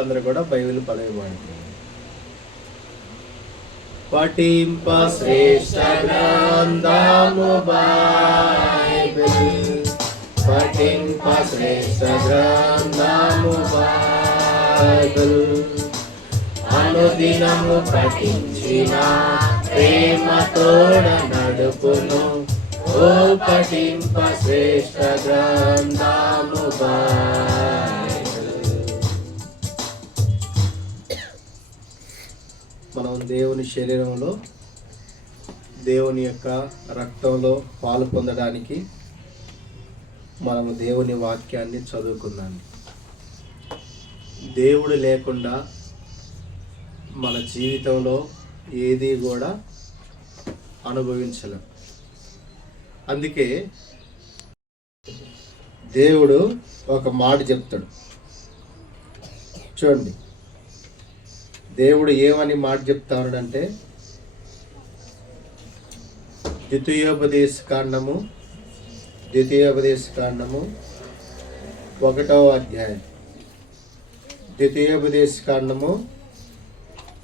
అందరూ కూడా బైబిల్ పదవి పఠింప శ్రేష్ట గ్రంథము బైబిల్. పఠింప శ్రేష్ట గ్రంథము బైబిల్. అనుదినము పఠించిన ప్రేమతోడ నడుపును. ఓ పఠింప శ్రేష్ట గ్రంథము బైబిల్. మనం దేవుని శరీరంలో దేవుని యొక్క రక్తంలో పాలు పొందడానికి మనము దేవుని వాక్యాన్ని చదువుకుందాం దేవుడు లేకుండా మన జీవితంలో ఏది కూడా అనుభవించలేం. అందుకే దేవుడు ఒక మాట చెప్తాడు. చూడండి. దేవుడు ఏమని మాట చెప్తా ద్వితీయోపదేశ కాండము ద్వితీయోపదేశ కాండము ఒకటవ అధ్యాయం. ద్వితీయోపదేశ కాండము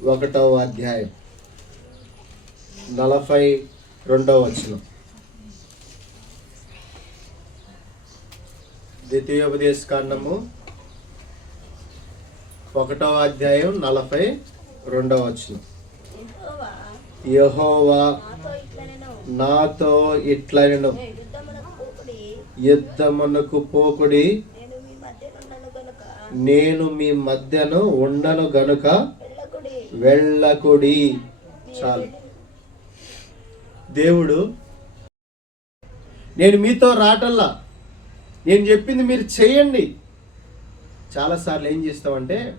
ఒకటవ అధ్యాయం. నలభై రెండవ వచనం. ద్వితీయోపదేశ కాండము ఒకటవ అధ్యాయం నలభై రెండవ వచనం. యెహోవా నాతో ఇట్లనెను. యుద్ధమునకు పోకుడి. నేను మీ మధ్యను ఉండను గనుక. వెళ్ళకుడి. చాలు. దేవుడు నేను మీతో రాటల్లా. నేను చెప్పింది మీరు చేయండి. చాలాసార్లు ఏం చేస్తామంటే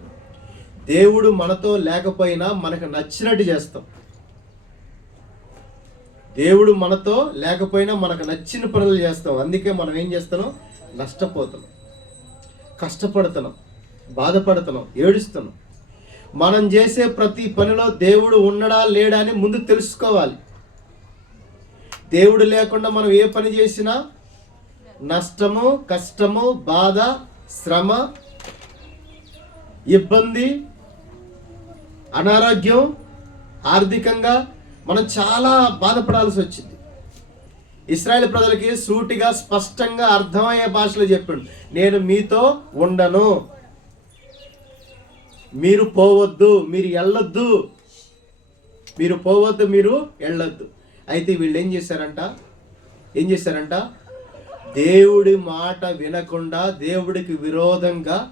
దేవుడు మనతో లేకపోయినా మనకు నచ్చినట్టు చేస్తాం. దేవుడు మనతో లేకపోయినా మనకు నచ్చిన పనులు చేస్తాం. అందుకే మనం ఏం చేస్తున్నాం? నష్టపోతున్నాం. కష్టపడుతున్నాం. బాధపడుతున్నాం. ఏడుస్తున్నాం. మనం చేసే ప్రతి పనిలో దేవుడు ఉన్నడా లేడా అని ముందు తెలుసుకోవాలి. దేవుడు లేకుండా మనం ఏ పని చేసినా నష్టము కష్టము బాధ శ్రమ ఇబ్బంది అనారోగ్యం ఆర్థికంగా మనం చాలా బాధపడాల్సి వచ్చింది. ఇస్రాయేల్ ప్రజలకి సూటిగా స్పష్టంగా అర్థమయ్యే భాషలో చెప్పాడు. నేను మీతో ఉండను. మీరు పోవద్దు మీరు వెళ్ళొద్దు. మీరు పోవద్దు మీరు వెళ్ళొద్దు. అయితే వీళ్ళు ఏం చేశారంట? ఏం చేశారంట? దేవుడి మాట వినకుండా దేవుడికి విరోధంగా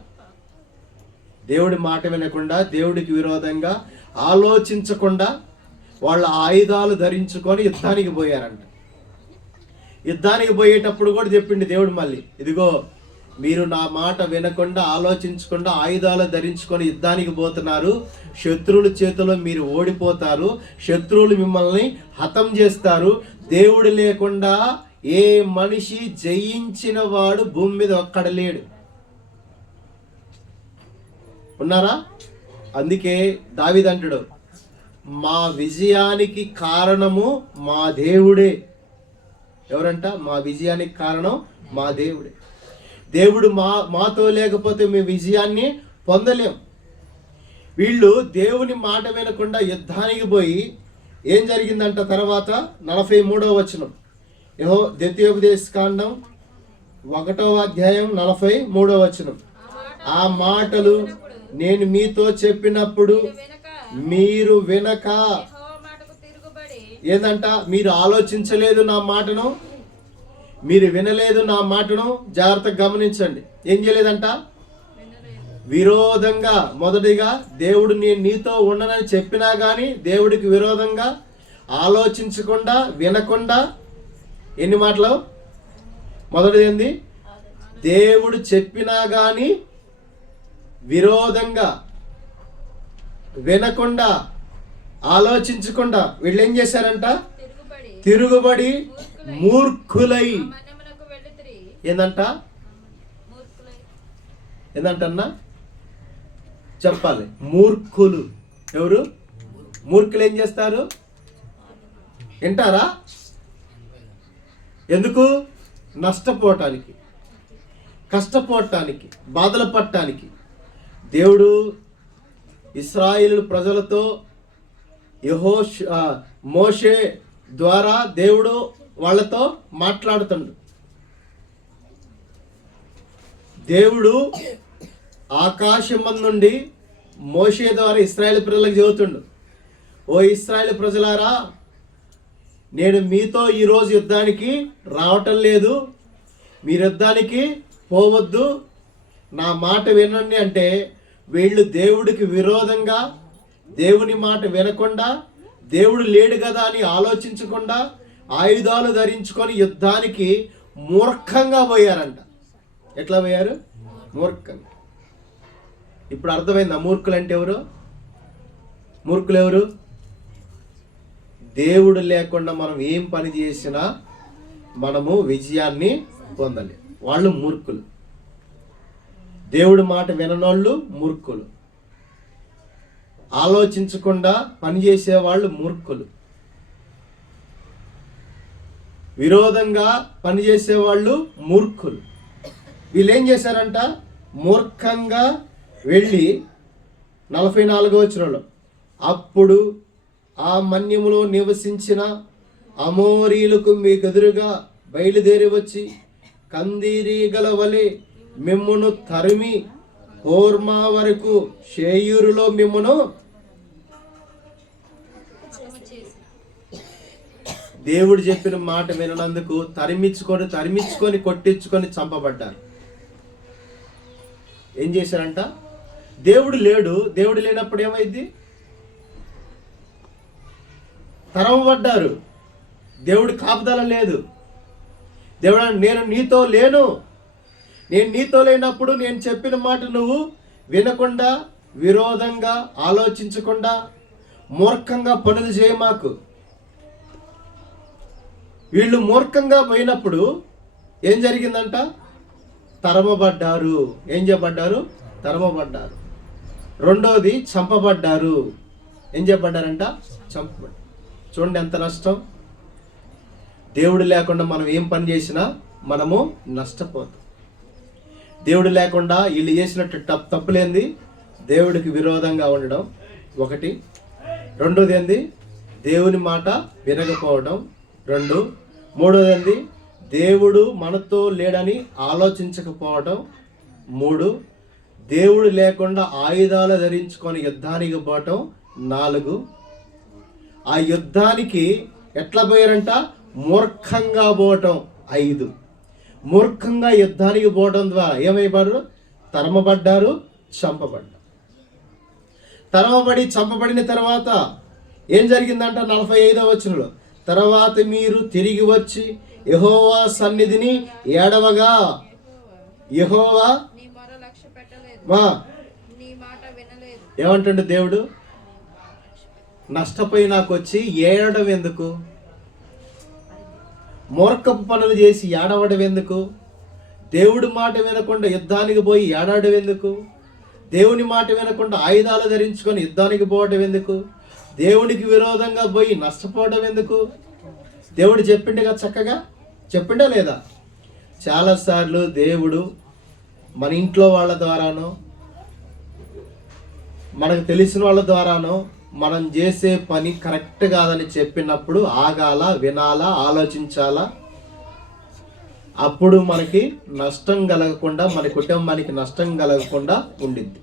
దేవుడి మాట వినకుండా దేవుడికి విరోధంగా ఆలోచించకుండా వాళ్ళ ఆయుధాలు ధరించుకొని యుద్ధానికి పోయారంట. యుద్ధానికి పోయేటప్పుడు కూడా చెప్పిండి దేవుడు మళ్ళీ ఇదిగో మీరు నా మాట వినకుండా ఆలోచించకుండా ఆయుధాలు ధరించుకొని యుద్ధానికి పోతున్నారు. శత్రువుల చేతిలో మీరు ఓడిపోతారు. శత్రువులు మిమ్మల్ని హతం చేస్తారు. దేవుడు లేకుండా ఏ మనిషి జయించిన వాడు భూమి మీద ఒక్కడ లేడు. ఉన్నారా? అందుకే దావిదంటాడు మా విజయానికి కారణము మా దేవుడే. ఎవరంట? మా విజయానికి కారణం మా దేవుడే. దేవుడు మా మాతో లేకపోతే మేము విజయాన్ని పొందలేం. వీళ్ళు దేవుని మాట వినకుండా యుద్ధానికి పోయి ఏం జరిగిందంట తర్వాత? నలభై మూడవ వచనం. యహో ద్వితీయోపదేశ కాండం ఒకటవ అధ్యాయం నలభై మూడవ వచనం. ఆ మాటలు నేను మీతో చెప్పినప్పుడు మీరు వినక ఏందంట? మీరు ఆలోచించలేదు నా మాటను? మీరు వినలేదు నా మాటను? జాగ్రత్తగా గమనించండి. ఏం చేయలేదంట? విరోధంగా. మొదటిగా దేవుడు నేను నీతో ఉండనని చెప్పినా కానీ దేవుడికి విరోధంగా ఆలోచించకుండా వినకుండా ఎన్ని మాటలు? మొదటిది ఏంది? దేవుడు చెప్పినా కానీ విరోధంగా వినకుండా ఆలోచించకుండా వీళ్ళు ఏం చేశారంట? తిరుగుబడి. మూర్ఖులై. ఏందంట? ఏందంటన్నా? చెప్పాలి. మూర్ఖులు. ఎవరు? మూర్ఖులు ఏం చేస్తారు? వింటారా? ఎందుకు? నష్టపోవటానికి. కష్టపోవటానికి. బాధలు పడటానికి దేవుడు ఇస్రాయిల్ ప్రజలతో యహో మోషే ద్వారా దేవుడు వాళ్ళతో మాట్లాడుతుండు. దేవుడు ఆకాశం నుండి మోషే ద్వారా ఇస్రాయేల్ ప్రజలకు చెబుతుండు. ఓ ఇస్రాయేల్ ప్రజలారా నేను మీతో ఈరోజు యుద్ధానికి రావటం లేదు మీరు యుద్ధానికి పోవద్దు. నా మాట వినండి అంటే వీళ్ళు దేవుడికి విరోధంగా దేవుని మాట వినకుండా దేవుడు లేడు కదా అని ఆలోచించకుండా ఆయుధాలు ధరించుకొని యుద్ధానికి మూర్ఖంగా పోయారంట. ఎట్లా పోయారు? మూర్ఖంగా. ఇప్పుడు అర్థమైందా? మూర్ఖులు అంటే ఎవరు? మూర్ఖులు ఎవరు? దేవుడు లేకుండా మనం ఏం పని చేసినా మనము విజయాన్ని పొందలేము వాళ్ళు మూర్ఖులు. దేవుడి మాట విననోళ్ళు మూర్ఖులు. ఆలోచించకుండా పనిచేసేవాళ్ళు మూర్ఖులు. విరోధంగా పనిచేసేవాళ్ళు మూర్ఖులు. వీళ్ళు ఏం చేశారంట? మూర్ఖంగా వెళ్ళి నలభై నాలుగో వచనంలో అప్పుడు ఆ మన్యములో నివసించిన అమోరీలకు మీకెదురుగా బయలుదేరి వచ్చి కందిరీగల వలె మిమ్మును తరిమి హోర్మా వరకు షేయూరులో మిమ్మును దేవుడు చెప్పిన మాట విననందుకు తరిమించుకొని తరిమించుకొని కొట్టించుకొని చంపబడ్డారు. ఏం చేశారంట? దేవుడు లేడు. దేవుడు లేనప్పుడు ఏమైంది? తరమబడ్డారు. దేవుడి కాపుదల లేదు. దేవుడు నేను నీతో లేను. నేను నీతో లేనప్పుడు నేను చెప్పిన మాట నువ్వు వినకుండా విరోధంగా ఆలోచించకుండా మూర్ఖంగా పనులు చేయమాకు వీళ్ళు మూర్ఖంగా పోయినప్పుడు ఏం జరిగిందంట? తరమబడ్డారు. ఏం చేయబడ్డారు తరమబడ్డారు. రెండోది చంపబడ్డారు. ఏం చేయబడ్డారంట చంపబడ్డారు. చూడండి ఎంత నష్టం. దేవుడు లేకుండా మనం ఏం పని చేసినా మనము నష్టపోతాం. దేవుడు లేకుండా వీళ్ళు చేసినట్టు తప్పు తప్పులేంది దేవుడికి విరోధంగా ఉండడం ఒకటి. రెండోది ఏంది? దేవుని మాట వినకపోవడం రెండు. మూడోది ఏంది? దేవుడు మనతో లేడని ఆలోచించకపోవడం మూడు. దేవుడు లేకుండా ఆయుధాలు ధరించుకొని యుద్ధానికి పోవటం నాలుగు. ఆ యుద్ధానికి ఎట్లా పోయారంట? మూర్ఖంగా పోవటం ఐదు. మూర్ఖంగా యుద్ధానికి పోవడం ద్వారా ఏమైపోయారు తరమబడ్డారు చంపబడ్డారు. తరమబడి చంపబడిన తర్వాత ఏం జరిగిందంట నలభై ఐదవ వచనంలో? తర్వాత మీరు తిరిగి వచ్చి యెహోవా సన్నిధిని ఏడవగా. యెహోవా మా ఏమంటుండే దేవుడు? నష్టపోయి నాకు వచ్చి ఏడవడం ఎందుకు? మూర్ఖపు పనులు చేసి ఏడవడం ఎందుకు దేవుడి మాట వినకుండా యుద్ధానికి పోయి ఏడాడడం ఎందుకు దేవుని మాట వినకుండా ఆయుధాలు ధరించుకొని యుద్ధానికి పోవటం ఎందుకు దేవునికి విరోధంగా పోయి నష్టపోవడం ఎందుకు దేవుడు చెప్పిండగా చక్కగా? చెప్పిండా లేదా? చాలాసార్లు దేవుడు మన ఇంట్లో వాళ్ళ ద్వారానో మనకు తెలిసిన వాళ్ళ ద్వారానో మనం చేసే పని కరెక్ట్ కాదని చెప్పినప్పుడు ఆగాల వినాలా ఆలోచించాలా? అప్పుడు మనకి నష్టం కలగకుండా మన కుటుంబానికి నష్టం కలగకుండా ఉండింది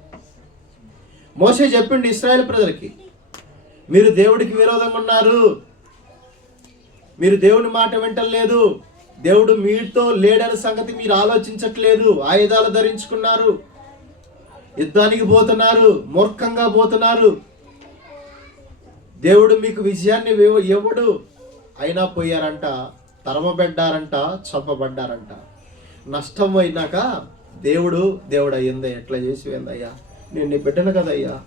మోసే చెప్పిండు ఇస్రాయల్ ప్రజలకి మీరు దేవుడికి విరోధంగా ఉన్నారు. మీరు దేవుని మాట వింటలేదు. దేవుడు మీతో లేడని సంగతి మీరు ఆలోచించట్లేదు. ఆయుధాలు ధరించుకున్నారు. యుద్ధానికి పోతున్నారు మూర్ఖంగా పోతున్నారు. దేవుడు మీకు విజయాన్ని ఇవ్వడు. అయినా పోయారంట తరమబడ్డారంట చంపబడ్డారంట. నష్టం అయినాక దేవుడు దేవుడు అయ్యిందే ఎట్లా చేసి అయ్యా నేను నీ బిడ్డను కదయ్యా.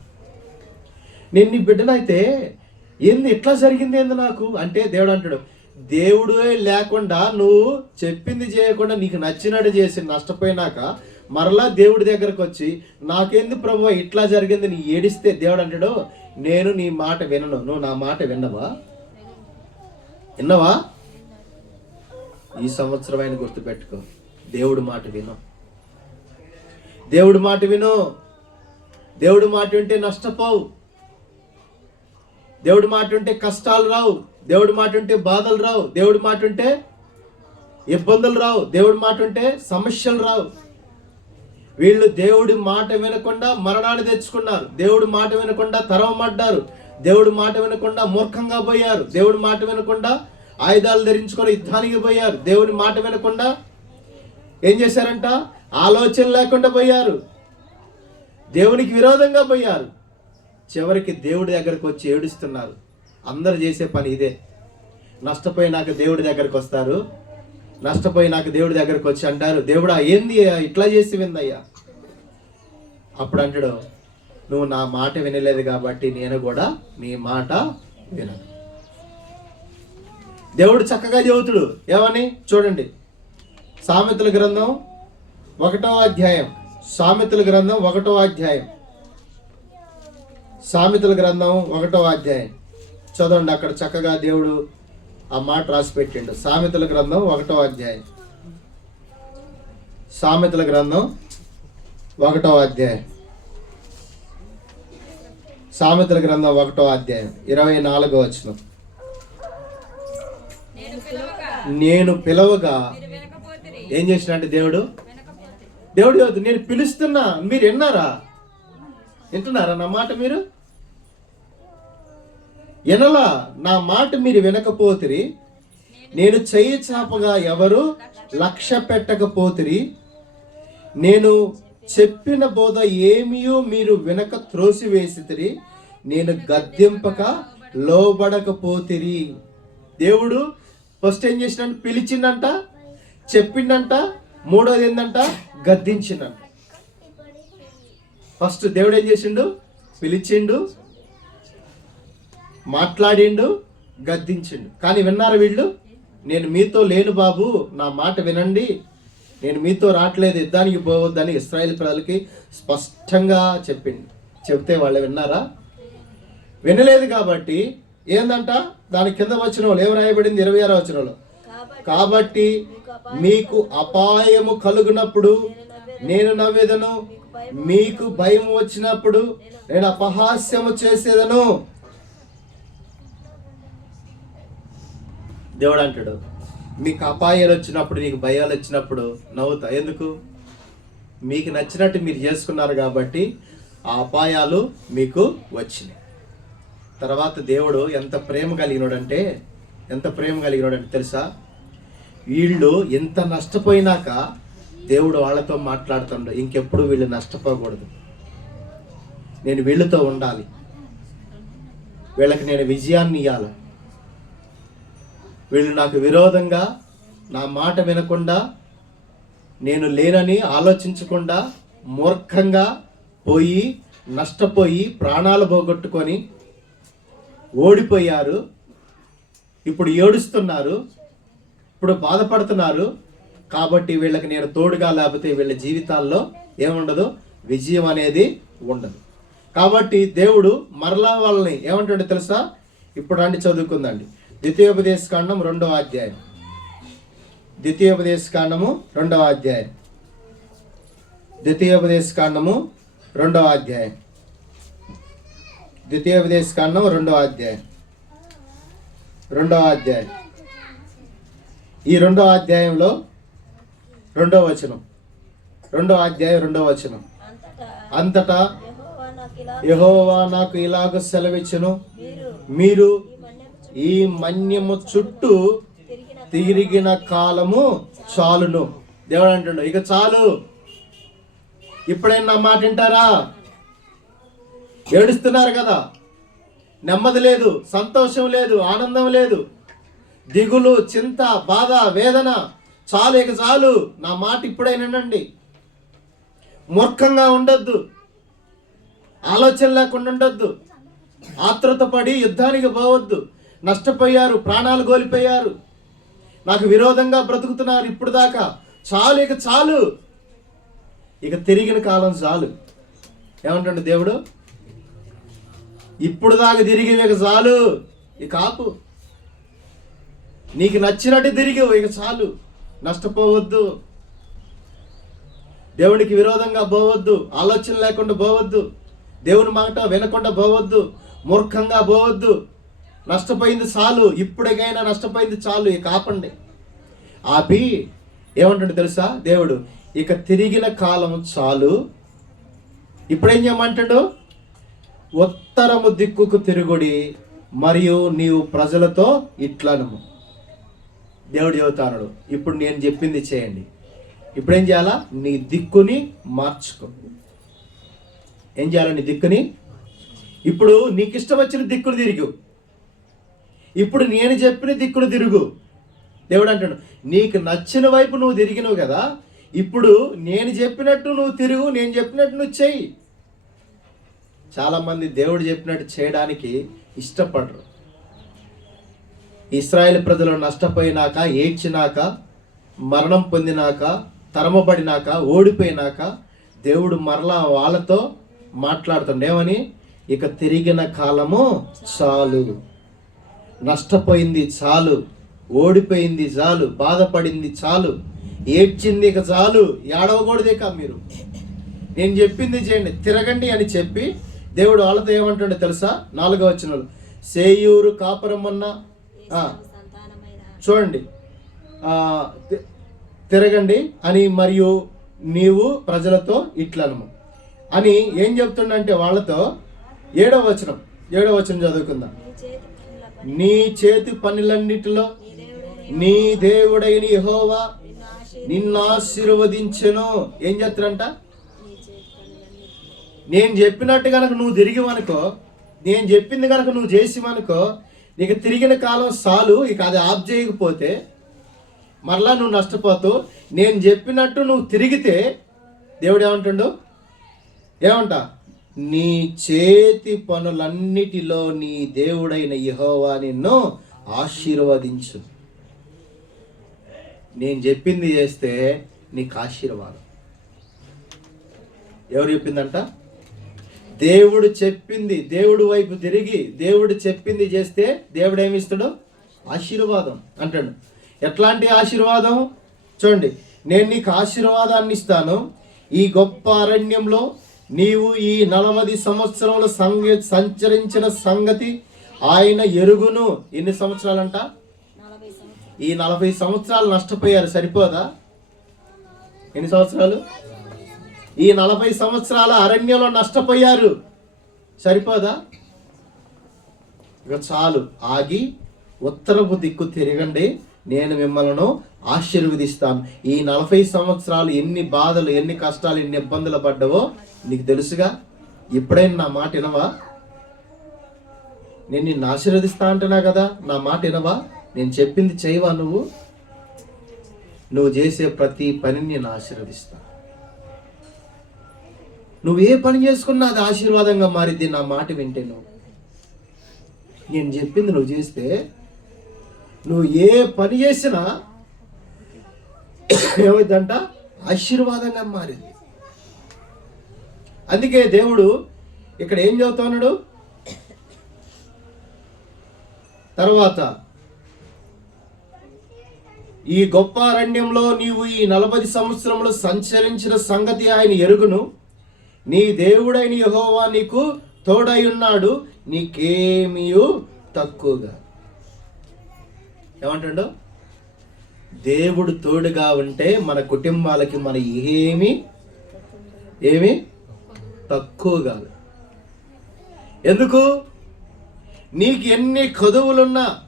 నేను నీ బిడ్డనైతే ఏంది ఎట్లా జరిగింది ఏంది నాకు? అంటే దేవుడు అంటాడు దేవుడే లేకుండా నువ్వు చెప్పింది చేయకుండా నీకు నచ్చినట్టు చేసి నష్టపోయినాక మరలా దేవుడి దగ్గరకు వచ్చి నాకేంది ప్రభు ఇట్లా జరిగింది నీ ఏడిస్తే దేవుడు అంటాడు నేను నీ మాట వినను. నువ్వు నా మాట విన్నవా విన్నవా? ఈ సంవత్సరం ఆయన గుర్తుపెట్టుకో దేవుడి మాట విను. దేవుడి మాట విను. దేవుడి మాట వింటే నష్టపోవు. దేవుడి మాట వింటే కష్టాలు రావు. దేవుడి మాట వింటే బాధలు రావు. దేవుడి మాట వింటే ఇబ్బందులు రావు. దేవుడి మాట వింటే సమస్యలు రావు. వీళ్ళు దేవుడి మాట వినకుండా మరణాన్ని తెచ్చుకున్నారు. దేవుడి మాట వినకుండా తరవమడ్డారు దేవుడి మాట వినకుండా మూర్ఖంగా పోయారు. దేవుడి మాట వినకుండా ఆయుధాలు ధరించుకొని యుద్ధానికి పోయారు. దేవుని మాట వినకుండా ఏం చేశారంట? ఆలోచన లేకుండా పోయారు. దేవునికి విరోధంగా పోయారు. చివరికి దేవుడి దగ్గరకు వచ్చి ఏడుస్తున్నారు. అందరు చేసే పని ఇదే. నష్టపోయి నాకు దేవుడి దగ్గరకు వస్తారు. నష్టపోయి నాకు దేవుడి దగ్గరకు వచ్చి అంటారు దేవుడా ఏంది ఇట్లా చేసి విందయ్యా అప్పుడు అంటాడు నువ్వు నా మాట వినలేదు కాబట్టి నేను కూడా నీ మాట వినను. దేవుడు చక్కగా చెబుతుడు ఏమని? చూడండి. సామెతల గ్రంథం ఒకటో అధ్యాయం. సామెతల గ్రంథం ఒకటో అధ్యాయం. సామెతల గ్రంథం ఒకటో అధ్యాయం. చదవండి అక్కడ చక్కగా దేవుడు ఆ మాట రాసి పెట్టిండు సామెతల గ్రంథం ఒకటో అధ్యాయం. సామెతల గ్రంథం ఒకటో అధ్యాయం. సామెతల గ్రంథం ఒకటో అధ్యాయం. ఇరవై నాలుగో వచనం. నేను పిలవగా. ఏం చేసినట్టు దేవుడు? దేవుడు నేను పిలుస్తున్నా. మీరు విన్నారా? వింటున్నారా నా మాట మీరు? ఎనల నా మాట మీరు వినకపోతిరి. నేను చెయ్యి చాపగా ఎవరు లక్ష్య పెట్టకపోతిరి. నేను చెప్పిన బోధ ఏమియో మీరు వినక త్రోసివేసితిరి. నేను గద్దెంపక లోబడకపోతిరి. దేవుడు ఫస్ట్ ఏం చేసినంట పిలిచిండంట చెప్పిండంట మూడోది ఏంటంట గద్దించిండంట. ఫస్ట్ దేవుడు ఏం చేసిండు? పిలిచిండు మాట్లాడిండు గద్దించిండు. కానీ విన్నారు వీళ్ళు? నేను మీతో లేను బాబు నా మాట వినండి. నేను మీతో రావట్లేదు యుద్ధానికి పోవద్దని ఇస్రాయేల్ ప్రజలకి స్పష్టంగా చెప్పింది చెప్తే వాళ్ళు విన్నారా? వినలేదు కాబట్టి ఏందంట? దాని కింద వచ్చిన వాళ్ళు ఏం రాయబడింది? ఇరవై ఆరో వచ్చిన కాబట్టి మీకు అపాయము కలుగునప్పుడు నేను నవ్వేదను మీకు భయం వచ్చినప్పుడు నేను అపహాస్యము చేసేదను. దేవుడు అంటాడు. మీకు అపాయాలు వచ్చినప్పుడు నీకు భయాలు వచ్చినప్పుడు నవ్వుతా. ఎందుకు? మీకు నచ్చినట్టు మీరు చేసుకున్నారు కాబట్టి ఆ అపాయాలు మీకు వచ్చినాయి. తర్వాత దేవుడు ఎంత ప్రేమ కలిగినోడంటే ఎంత ప్రేమ కలిగినోడంటే తెలుసా? వీళ్ళు ఎంత నష్టపోయినాక దేవుడు వాళ్ళతో మాట్లాడుతుండో ఇంకెప్పుడు వీళ్ళు నష్టపోకూడదు. నేను వీళ్ళతో ఉండాలి. వీళ్ళకి నేను విజయాన్ని ఇవ్వాలి వీళ్ళు నాకు విరోధంగా నా మాట వినకుండా నేను లేనని ఆలోచించకుండా మూర్ఖంగా పోయి నష్టపోయి ప్రాణాలు పోగొట్టుకొని ఓడిపోయారు. ఇప్పుడు ఏడుస్తున్నారు. ఇప్పుడు బాధపడుతున్నారు. కాబట్టి వీళ్ళకి నేను తోడుగా లేకపోతే వీళ్ళ జీవితాల్లో ఏముండదు? విజయం అనేది ఉండదు. కాబట్టి దేవుడు మరలా వాళ్ళని ఏమంటాడు తెలుసా? ఇప్పుడు రండి చదువుకుందండి. ద్వితీయోపదేశ కాండం రెండవ అధ్యాయం. ద్వితీయోపదేశ కాండము రెండవ అధ్యాయం. ద్వితీయోపదేశ కాండము రెండవ అధ్యాయం. ద్వితీయోపదేశ కాండం రెండవ అధ్యాయం. రెండవ అధ్యాయం. ఈ రెండవ అధ్యాయంలో రెండవ వచనం. రెండవ అధ్యాయం రెండవ వచనం. అంతటా యెహోవా నాకు ఇలాగ సెలవిచ్చును. మీరు ఈ మన్యము చుట్టూ తిరిగిన కాలము చాలును. దేవుడు అంటుండు ఇక చాలు. ఇప్పుడైనా నా మాట వింటారా? ఏడుస్తున్నారు కదా. నెమ్మది లేదు సంతోషం లేదు ఆనందం లేదు. దిగులు చింత బాధ వేదన చాలు ఇక చాలు. నా మాట ఇప్పుడే వినండి. మూర్ఖంగా ఉండొద్దు. ఆలోచన లేకుండా ఉండొద్దు. ఆత్రుత పడి యుద్ధానికి పోవద్దు. నష్టపోయారు ప్రాణాలు కోల్పోయారు. నాకు విరోధంగా బ్రతుకుతున్నారు ఇప్పుడు దాకా చాలు ఇక చాలు. ఇక తిరిగిన కాలం చాలు. ఏమంటాడు దేవుడు? ఇప్పుడు దాకా తిరిగి ఇక చాలు. ఇక ఆపు. నీకు నచ్చినట్టు తిరిగి ఇక చాలు. నష్టపోవద్దు. దేవునికి విరోధంగా పోవద్దు. ఆలోచన లేకుండా పోవద్దు. దేవుని మాట వినకుండా పోవద్దు. మూర్ఖంగా పోవద్దు. నష్టపోయింది చాలు ఇప్పటికైనా నష్టపోయింది చాలు ఇక ఆపండి. ఆపి ఏమంటాడు తెలుసా? దేవుడు ఇక తిరిగిన కాలం చాలు. ఇప్పుడేం చేయమంటాడు? ఉత్తరము దిక్కుకు తిరుగుడి మరియు నీవు ప్రజలతో ఇట్లనము. దేవుడు చెబుతాడు ఇప్పుడు నేను చెప్పింది చేయండి. ఇప్పుడేం చేయాలా? నీ దిక్కుని మార్చుకో. ఏం చేయాలి నీ దిక్కుని? ఇప్పుడు నీకు ఇష్టం వచ్చిన దిక్కులు తిరిగి ఇప్పుడు నేను చెప్పిన దిక్కులు తిరుగు. దేవుడు అంటాడు నీకు నచ్చిన వైపు నువ్వు తిరిగినవు కదా ఇప్పుడు నేను చెప్పినట్టు నువ్వు తిరుగు నేను చెప్పినట్టు నువ్వు చెయ్యి చాలామంది దేవుడు చెప్పినట్టు చేయడానికి ఇష్టపడరు. ఇస్రాయేల్ ప్రజలు నష్టపోయినాక ఏడ్చినాక మరణం పొందినాక తరమబడినాక ఓడిపోయినాక దేవుడు మరలా వాళ్ళతో మాట్లాడుతుండేమని ఇక తిరిగిన కాలము చాలు. నష్టపోయింది చాలు ఓడిపోయింది చాలు బాధపడింది చాలు ఏడ్చింది ఇక చాలు ఏడవకూడదు ఇక మీరు. నేను చెప్పింది చేయండి తిరగండి అని చెప్పి దేవుడు వాళ్ళతో ఏమంటాడో తెలుసా? నాలుగో వచ్చిన సేయూరు కాపురమన్న చూడండి తిరగండి అని మరియు నీవు ప్రజలతో ఇట్లనము. అని ఏం చెప్తుండంటే వాళ్ళతో ఏడవ వచనం ఏడవ వచనం చదువుకుందాం. నీ చేతి పనులన్నిటిలో నీ దేవుడైన యహోవా నిన్ను ఆశీర్వదించెను. ఏం చేస్తారంట నేను చెప్పినట్టు కనుక నువ్వు తిరిగివనుకో నేను చెప్పింది కనుక నువ్వు చేసివనుకో నీకు తిరిగిన కాలం చాలు ఇక అది ఆఫ్ చేయకపోతే మరలా నువ్వు నష్టపోతావు నేను చెప్పినట్టు నువ్వు తిరిగితే దేవుడు ఏమంటుండు? ఏమంటా? నీ చేతి పనులన్నిటిలో నీ దేవుడైన యహోవా నిన్ను ఆశీర్వదించు. నేను చెప్పింది చేస్తే నీకు ఆశీర్వాదం. ఎవరు చెప్పిందంట? దేవుడు చెప్పింది దేవుడు వైపు తిరిగి దేవుడు చెప్పింది చేస్తే దేవుడు ఏమిస్తాడు ఆశీర్వాదం అంటాడు. ఎట్లాంటి ఆశీర్వాదం? చూడండి నేను నీకు ఆశీర్వాదాన్ని ఇస్తాను. ఈ గొప్ప అరణ్యంలో నీవు ఈ నలభై సంవత్సరముల సంగ సంచరించిన సంగతి ఆయన ఎరుగును. ఎన్ని సంవత్సరాలంట? ఈ నలభై సంవత్సరాలు నష్టపోయారు సరిపోదా? ఎన్ని సంవత్సరాలు? ఈ నలభై సంవత్సరాల అరణ్యంలో నష్టపోయారు సరిపోదా? ఇక చాలు ఆగి ఉత్తరపు దిక్కు తిరగండి. నేను మిమ్మల్ని ఆశీర్వదిస్తాను. ఈ నలభై సంవత్సరాలు ఎన్ని బాధలు ఎన్ని కష్టాలు ఎన్ని ఇబ్బందులు పడ్డావో నీకు తెలుసుగా. ఎప్పుడైనా నా మాట వినవా? నేను నిన్ను ఆశీర్వదిస్తా అంటున్నా కదా. నా మాట వినవా? నేను చెప్పింది చేయవా నువ్వు? నువ్వు చేసే ప్రతి పనిని నేను ఆశీర్వదిస్తా. నువ్వు ఏ పని చేసుకున్నా అది ఆశీర్వాదంగా మారిద్ది నా మాట వింటే నువ్వు. నేను చెప్పింది నువ్వు చేస్తే నువ్వు ఏ పని చేసినా ఏమైందంట? ఆశీర్వాదంగా మారింది. అందుకే దేవుడు ఇక్కడ ఏం చదువుతున్నాడు తర్వాత ఈ గొప్ప అరణ్యంలో నీవు ఈ నలభై సంవత్సరములు సంచరించిన సంగతి ఆయన ఎరుగును. నీ దేవుడైన యహోవా నీకు తోడై ఉన్నాడు. నీకేమీ తక్కువగా. ఏమంటాడు? దేవుడు తోడుగా ఉంటే మన కుటుంబాలకి మన ఏమి ఏమి తక్కువ కాదు. ఎందుకు? నీకు ఎన్ని కదువులున్నా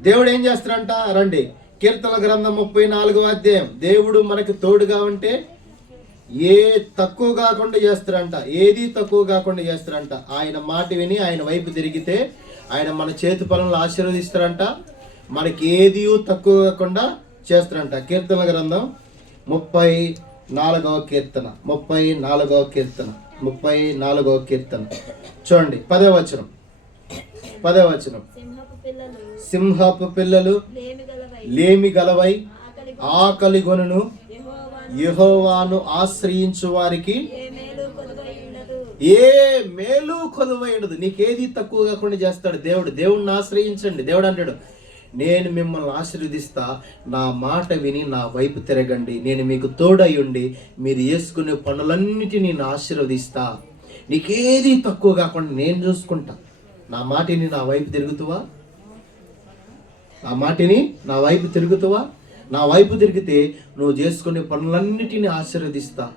దేవుడు ఏం చేస్తాడంట? రండి. కీర్తన గ్రంథం ముప్పై నాలుగు అధ్యాయం. దేవుడు మనకి తోడుగా ఉంటే ఏ తక్కువ కాకుండా చేస్తారంట ఏది తక్కువ కాకుండా చేస్తారంట ఆయన మాట విని ఆయన వైపు తిరిగితే ఆయన మన చేతి పనులు ఆశీర్వదిస్తారంట మనకి ఏది తక్కువ కాకుండా చేస్తారంట. కీర్తన గ్రంథం ముప్పై నాలుగవ కీర్తన ముప్పై నాలుగవ కీర్తన ముప్పై నాలుగవ కీర్తన. చూడండి పదే వచనం. పదే వచనం. సింహపు పిల్లలు లేమి గలవై. ఆకలి గొనును. యెహోవా యెహోవాను ఆశ్రయించు వారికి ఏ మేలు కొలువై ఉండదు. ఏ మేలు కొదువైనదు నీకేది తక్కువ కాకుండా చేస్తాడు దేవుడు. దేవుణ్ణి ఆశ్రయించండి. దేవుడు అంటాడు నేను మిమ్మల్ని ఆశీర్వదిస్తా. నా మాట విని నా వైపు తిరగండి. నేను మీకు తోడయ్యుండి మీరు చేసుకునే పనులన్నిటినీ నేను ఆశీర్వదిస్తా. నీకేది తక్కువ కాకుండా నేను చూసుకుంటా. నా మాటిని నా వైపు తిరుగుతువా? నా మాటిని నా వైపు తిరుగుతువా? నా వైపు తిరిగితే నువ్వు చేసుకునే పనులన్నిటిని ఆశీర్వదిస్తా.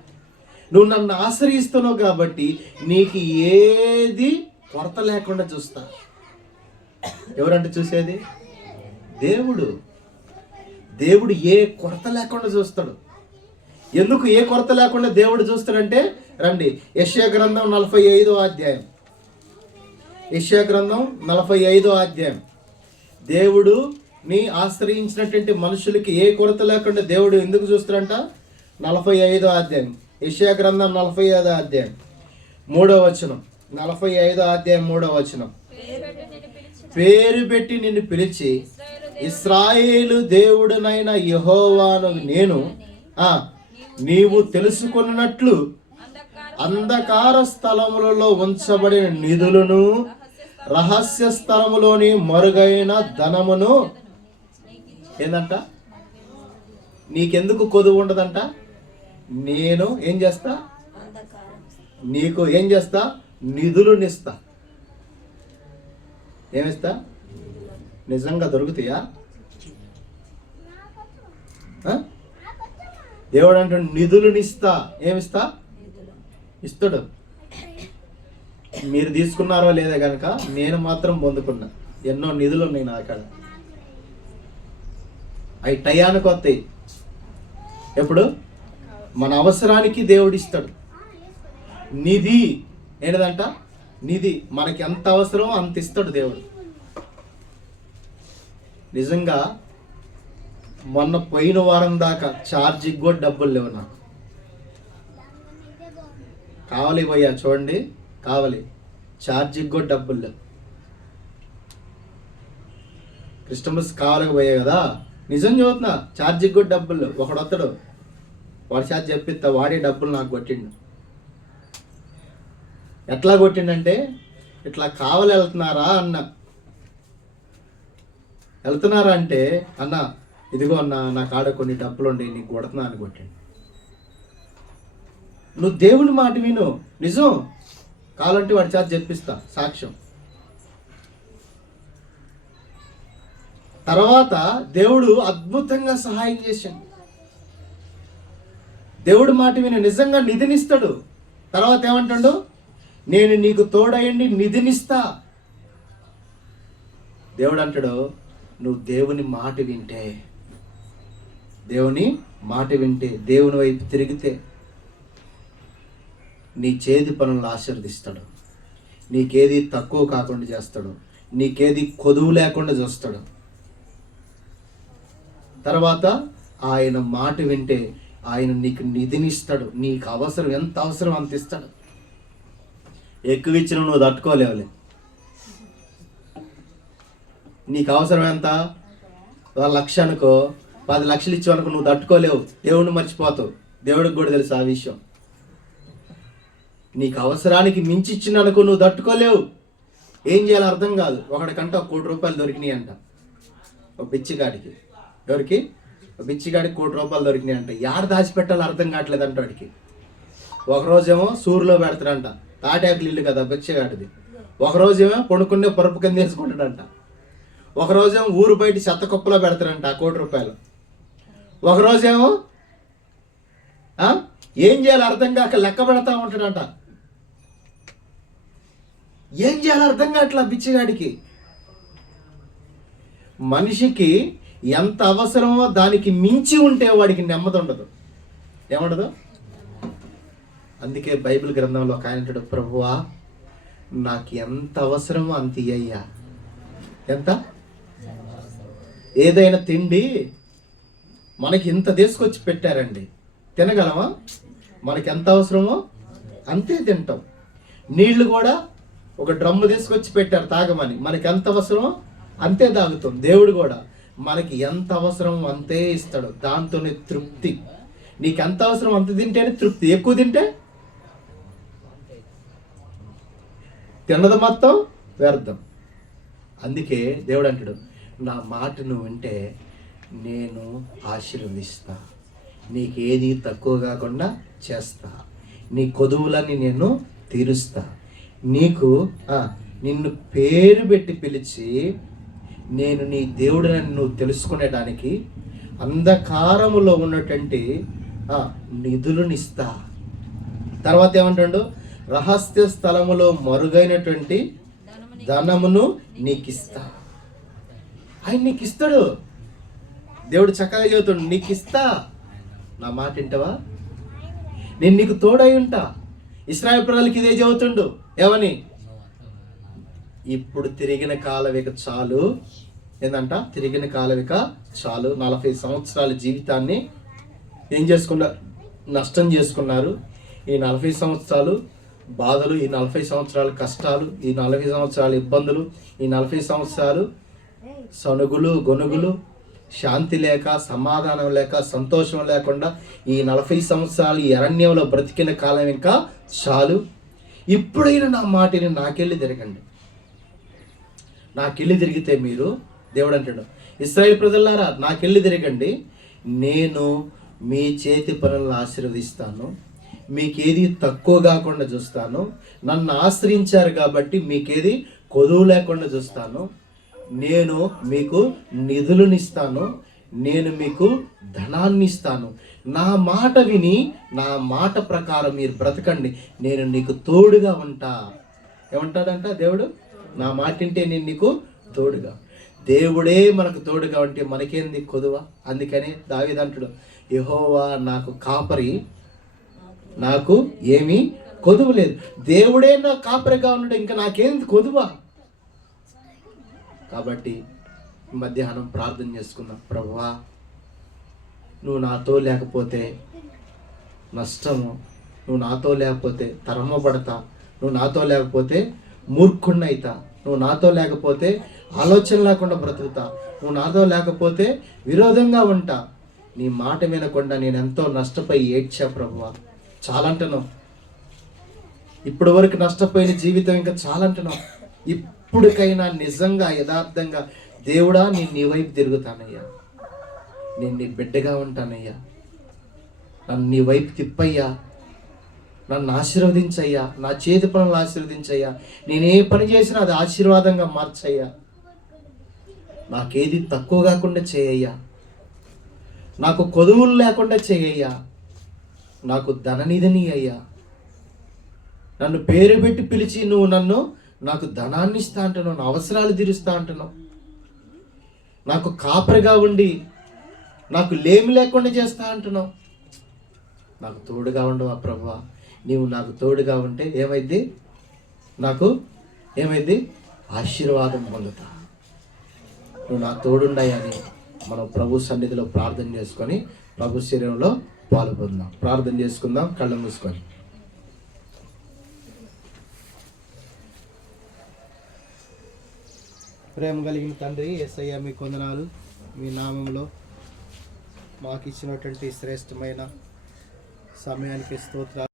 నువ్వు నన్ను ఆశ్రయిస్తున్నావు కాబట్టి నీకు ఏది కొరత లేకుండా చూస్తా. ఎవరంటే చూసేది? దేవుడు దేవుడు ఏ కొరత లేకుండా చూస్తాడు. ఎందుకు ఏ కొరత లేకుండా దేవుడు చూస్తాడంటే రండి యశ్యా గ్రంథం నలభై ఐదో అధ్యాయం. యశ్యా గ్రంథం నలభై ఐదో అధ్యాయం. దేవుడు నీ ఆశ్రయించినటువంటి మనుషులకి ఏ కొరత లేకుండా దేవుడు ఎందుకు చూస్తాడంట? నలభై ఐదో అధ్యాయం. యశ్యా గ్రంథం నలభై ఐదో అధ్యాయం. మూడో వచనం. నలభై ఐదో అధ్యాయం మూడో వచనం. పేరు పెట్టి నిన్ను పిలిచి ఇస్రాయేలు దేవుడునైన యహోవాను నేను ఆ నీవు తెలుసుకున్నట్లు అంధకార స్థలములలో ఉంచబడిన నిధులను రహస్య స్థలములోని మరుగైన ధనమును ఏందంట? నీకెందుకు కొదువు ఉండదంట? నేను ఏం చేస్తా? నీకు ఏం చేస్తా? నిధులునిస్తా. ఏమిస్తా? నిజంగా దొరుకుతాయా? దేవుడు అంటే నిధులునిస్తా. ఏమిస్తా? ఇస్తాడు. మీరు తీసుకున్నారో లేదా కనుక నేను మాత్రం పొందుకున్నా. ఎన్నో నిధులు ఉన్నాయి నా అక్కడ అవి టయానికి వస్తాయి. ఎప్పుడు? మన అవసరానికి దేవుడు ఇస్తాడు. నిధి ఏంటంట నిధి. మనకి ఎంత అవసరమో అంత ఇస్తాడు దేవుడు. నిజంగా మొన్న పోయిన వారం దాకా ఛార్జీకి కూడా డబ్బులు లేవు నాకు. కావాలి పోయా చూడండి. కావాలి. ఛార్జీకి కూడా డబ్బులు లేవు. కస్టమర్స్ కావాలకపోయాయి కదా. నిజం చదువుతున్నా ఛార్జీకి కూడా డబ్బులు లేవు. ఒకడు వస్తాడు వాడి ఛార్జ్ చెప్పిస్తా వాడే డబ్బులు నాకు కొట్టిండు. ఎట్లా కొట్టిండంటే ఇట్లా కావాలి వెళ్తున్నారా అన్న వెళ్తున్నారా అంటే అన్న ఇదిగో అన్న నా కాడ కొన్ని డబ్బులు ఉండి నీకు కొడుతున్నా అని కొట్టండి. నువ్వు దేవుని మాట విను. నిజం. కావాలంటే వాడి చేత చెప్పిస్తా. సాక్ష్యం. తర్వాత దేవుడు అద్భుతంగా సహాయం చేశాడు. దేవుడు మాట విని నిజంగా నిధినిస్తాడు. తర్వాత ఏమంటాడు? నేను నీకు తోడయండి నిధినిస్తా. దేవుడు అంటాడు నువ్వు దేవుని మాట వింటే దేవుని మాట వింటే దేవుని వైపు తిరిగితే నీ చేతి పనులను ఆశీర్దిస్తాడు నీకేది తక్కువ కాకుండా చేస్తాడు. నీకేది కొదువు లేకుండా చూస్తాడు. తర్వాత ఆయన మాట వింటే ఆయన నీకు నిధినిస్తాడు. నీకు అవసరం ఎంత అవసరం అంత ఇస్తాడు. ఎక్కువ ఇచ్చిన నువ్వు తట్టుకోలేవులే. నీకు అవసరం ఎంత లక్ష అనుకో పది లక్షలు ఇచ్చావనుకో నువ్వు తట్టుకోలేవు. దేవుడిని మర్చిపోతావు. దేవుడికి కూడా తెలుసు ఆ విషయం. నీకు అవసరానికి మించి ఇచ్చిన అనుకో నువ్వు తట్టుకోలేవు. ఏం చేయాలో అర్థం కాదు. ఒకడికంటే ఒక కోటి రూపాయలు దొరికినాయి అంట ఒక బిచ్చిగాడికి ఎవరికి? ఒక బిచ్చిగాడికి కోటి రూపాయలు దొరికినాయి అంట యాడ దాచిపెట్టాలో అర్థం కావట్లేదు అంట వాడికి. ఒకరోజేమో సూర్యులో పెడతాడంట తాటాకులు ఇల్లు కదా బిచ్చగాడిది. ఒకరోజేమో పడుకునే పరుపు కింద వేసుకుంటాడంట. ఒకరోజేమో ఊరు బయట చెత్త కుప్పలో పెడతారంట ఆ కోటి రూపాయలు. ఒకరోజేమో ఏం చేయాలో అర్థం కాక లెక్క పెడతా ఉంటాడంట. ఏం చేయాలి అర్థం కావట్లా బిచ్చిగాడికి మనిషికి ఎంత అవసరమో దానికి మించి ఉంటే వాడికి నెమ్మది ఉండదు. ఏముండదు? అందుకే బైబిల్ గ్రంథంలో ఒక ఆయన అంటాడు ప్రభువా నాకు ఎంత అవసరమో అంత ఇయ్యా ఎంత? ఏదైనా తిండి మనకి ఇంత తీసుకొచ్చి పెట్టారండి. తినగలమా? మనకి ఎంత అవసరమో అంతే తింటాం. నీళ్ళు కూడా ఒక డ్రమ్ము తీసుకొచ్చి పెట్టారు తాగమని. మనకి ఎంత అవసరమో అంతే తాగుతాం. దేవుడు కూడా మనకి ఎంత అవసరం అంతే ఇస్తాడు. దాంతోనే తృప్తి. నీకు ఎంత అవసరం అంత తింటేనే తృప్తి. ఎక్కువ తింటే తిన్నది మొత్తం వ్యర్థం. అందుకే దేవుడు అంటాడు నా మాటను వింటే నేను ఆశీర్వదిస్తా. నీకేది తక్కువ కాకుండా చేస్తా. నీ కొదువులని నేను తీరుస్తా. నీకు నిన్ను పేరు పెట్టి పిలిచి నేను నీ దేవుడిని నువ్వు తెలుసుకునేటానికి అంధకారములో ఉన్నటువంటి నిధులనిస్తా. తర్వాత ఏమంటాడు? రహస్య స్థలములో మరుగైనటువంటి ధనమును నీకు ఇస్తా ఆయన నీకు ఇస్తాడు దేవుడు చక్కగా చెబుతాడు నీకు ఇస్తా నా మాట వింటావా? నేను నీకు తోడై ఉంటా. ఇస్రాయల్ ప్రజలకి ఇదే చెబుతుండు. ఏమని? ఇప్పుడు తిరిగిన కాలవిక చాలు. ఏంటంట తిరిగిన కాలవిక చాలు. నలభై సంవత్సరాల జీవితాన్ని ఏం చేసుకున్నారు నష్టం చేసుకున్నారు. ఈ నలభై సంవత్సరాలు బాధలు ఈ నలభై సంవత్సరాల కష్టాలు ఈ నలభై సంవత్సరాల ఇబ్బందులు ఈ నలభై సంవత్సరాలు సనుగులు గొనుగులు శాంతి లేక సమాధానం లేక సంతోషం లేకుండా ఈ నలభై సంవత్సరాలు ఈ అరణ్యంలో బ్రతికిన కాలం ఇంకా చాలు. ఇప్పుడైనా నా మాటిని నాకెళ్ళి తిరగండి. నాకెళ్ళి తిరిగితే మీరు దేవుడు అంటాడు ఇస్రాయేల్ ప్రజలారా నాకెళ్ళి తిరగండి. నేను మీ చేతి పనులను ఆశీర్వదిస్తాను. మీకేది తక్కువ కాకుండా చూస్తాను. నన్ను ఆశ్రయించారు కాబట్టి మీకేది కొదువు లేకుండా చూస్తాను. నేను మీకు నిధులనిస్తాను నేను మీకు ధనాన్ని ఇస్తాను నా మాట విని నా మాట ప్రకారం మీరు బ్రతకండి. నేను నీకు తోడుగా ఉంటా. ఏమంటాడంట దేవుడు? నా మాటింటే నేను నీకు తోడుగా. దేవుడే మనకు తోడుగా ఉంటే మనకేంది కొదువ? అందుకని దావిదంటుడు యహోవా నాకు కాపరి నాకు ఏమీ కొదువు లేదు. దేవుడే నా కాపరిగా ఉన్నాడు ఇంకా నాకేంది కొదువా? కాబట్టి మధ్యాహ్నం ప్రార్థన చేసుకుందాం. ప్రభువా నువ్వు నాతో లేకపోతే నష్టము నువ్వు నాతో లేకపోతే తరమబడతా నువ్వు నాతో లేకపోతే మూర్ఖుణ్ణైతా నువ్వు నాతో లేకపోతే ఆలోచన లేకుండా బ్రతుకుతా నువ్వు నాతో లేకపోతే విరోధంగా ఉంటా. నీ మాట వినకుండా నేను ఎంతో నష్టపోయి ఏడ్చా ప్రభువా. చాలంటను ఇప్పటి వరకు నష్టపోయిన జీవితం ఇంకా చాలంటున్నావు. ఇప్పటికైనా నిజంగా యథార్థంగా దేవుడా నేను నీ వైపు తిరుగుతానయ్యా. నేను నీ బిడ్డగా ఉంటానయ్యా. నన్ను నీ వైపు తిప్పయ్యా. నన్ను ఆశీర్వదించయ్యా. నా చేతి పనులు ఆశీర్వదించయ్యా. నేను ఏ పని చేసినా అది ఆశీర్వాదంగా మార్చయ్యా. నాకేది తక్కువ కాకుండా చేయయ్యా. నాకు కొదువులు లేకుండా చేయయ్యా. నాకు ధననిధిని అయ్యా. నన్ను పేరు పెట్టి పిలిచి నువ్వు నన్ను నాకు ధనాన్ని ఇస్తా అంటున్నావు నా అవసరాలు తీరుస్తా అంటున్నావు. నాకు కాపరిగా ఉండి నాకు లేమి లేకుండా చేస్తా అంటున్నావు. నాకు తోడుగా ఉండవా ప్రభా? నీవు నాకు తోడుగా ఉంటే ఏమైంది నాకు ఏమైంది ఆశీర్వాదం పొందుతా. నువ్వు నా తోడుండయని మనం ప్రభు సన్నిధిలో ప్రార్థన చేసుకొని ప్రభు శరీరంలో పాలు పొందాం. ప్రార్థన చేసుకుందాం కళ్ళు మూసుకొని. ప్రేమ కలిగిన తండ్రి ఎస్ఐ మీ కొందనాలు మీ నామంలో మాకు ఇచ్చినటువంటి శ్రేష్టమైన సమయానికి స్తోత్రాలు.